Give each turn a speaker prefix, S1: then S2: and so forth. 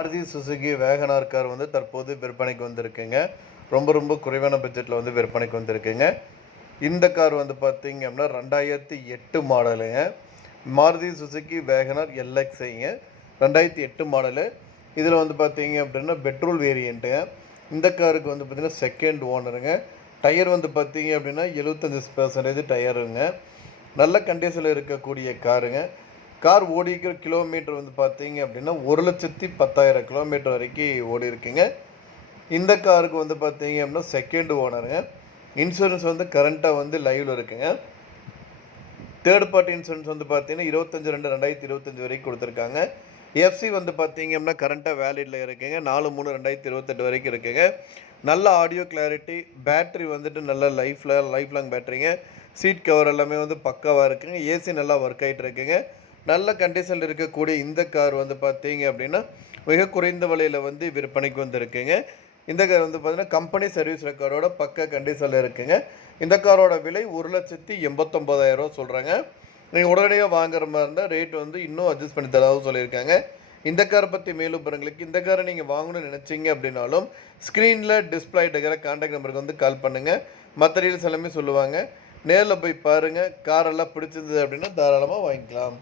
S1: Maruti Suzuki Wagon R car வந்து தற்போது விற்பனைக்கு வந்திருக்குங்க. ரொம்ப ரொம்ப குறைவான பட்ஜெட்டில் வந்து விற்பனைக்கு வந்திருக்குங்க. இந்த கார் வந்து பார்த்தீங்க அப்படின்னா ரெண்டாயிரத்தி எட்டு மாடலுங்க மாருதி சுசுகி வேகனார் எல்எக்ஸைங்க ரெண்டாயிரத்தி எட்டு மாடலு இதில் வந்து பார்த்தீங்க அப்படின்னா பெட்ரோல் வேரியண்ட்டுங்க இந்த காருக்கு வந்து பார்த்திங்கன்னா செகண்ட் ஓனருங்க டயர் வந்து பார்த்தீங்க அப்படின்னா எழுபத்தஞ்சி பர்சன்டேஜ் டயருங்க நல்ல கண்டிஷனில் இருக்கக்கூடிய காருங்க கார் ஓடிக்கிற கிலோமீட்டர் வந்து பார்த்தீங்க அப்படின்னா ஒரு லட்சத்தி பத்தாயிரம் கிலோமீட்டர் வரைக்கும் ஓடி இருக்குங்க இந்த காருக்கு வந்து பார்த்தீங்க அப்படின்னா செகண்ட் ஓனருங்க இன்சூரன்ஸ் வந்து கரண்ட்டாக வந்து லைவில் இருக்குங்க. தேர்ட் பார்ட்டி இன்சூரன்ஸ் வந்து பார்த்தீங்கன்னா இருபத்தஞ்சி ரெண்டு ரெண்டாயிரத்தி இருபத்தஞ்சு வரைக்கும் கொடுத்துருக்காங்க. எஃப்சி வந்து பார்த்தீங்க அப்படின்னா கரண்ட்டாக வேலிடில் இருக்குங்க. நாலு மூணு ரெண்டாயிரத்தி இருபத்தெட்டு வரைக்கும் இருக்குங்க. நல்ல ஆடியோ கிளாரிட்டி பேட்ரி வந்துட்டு நல்ல லைஃப்பில் லைஃப் லாங் பேட்டரிங்க சீட் கவர் எல்லாமே வந்து பக்காவாக இருக்குங்க. ஏசி நல்லா ஒர்க் ஆகிட்டு இருக்குங்க. நல்ல கண்டிஷனில் இருக்கக்கூடிய இந்த கார் வந்து பார்த்தீங்க அப்படின்னா மிக குறைந்த விலையில் வந்து விற்பனைக்கு வந்திருக்குங்க. இந்த கார் வந்து பார்த்தீங்கன்னா கம்பெனி சர்வீஸ் ரெக்கார்டோட பக்க கண்டிஷனில் இருக்குங்க. இந்த காரோட விலை ஒரு லட்சத்தி எண்பத்தொம்போதாயிரரூவா சொல்கிறாங்க நீங்கள் உடனடியாக வாங்குற மாதிரி இருந்தால் ரேட் வந்து இன்னும் அட்ஜஸ்ட் பண்ணி தரதாகவும் சொல்லியிருக்காங்க. இந்த காரை பற்றி மேலுபுறங்களுக்கு இந்த காரை நீங்கள் வாங்கணும்னு நினச்சிங்க அப்படின்னாலும் ஸ்க்ரீனில் டிஸ்பிளே இருக்கிற கான்டாக்ட் நம்பருக்கு வந்து கால் பண்ணுங்கள் மற்ற டீல்ஸ் எல்லாமே சொல்லுவாங்க. நேரில் போய் பாருங்கள் காரெல்லாம் பிடிச்சிருந்தது அப்படின்னா தாராளமாக வாங்கிக்கலாம்.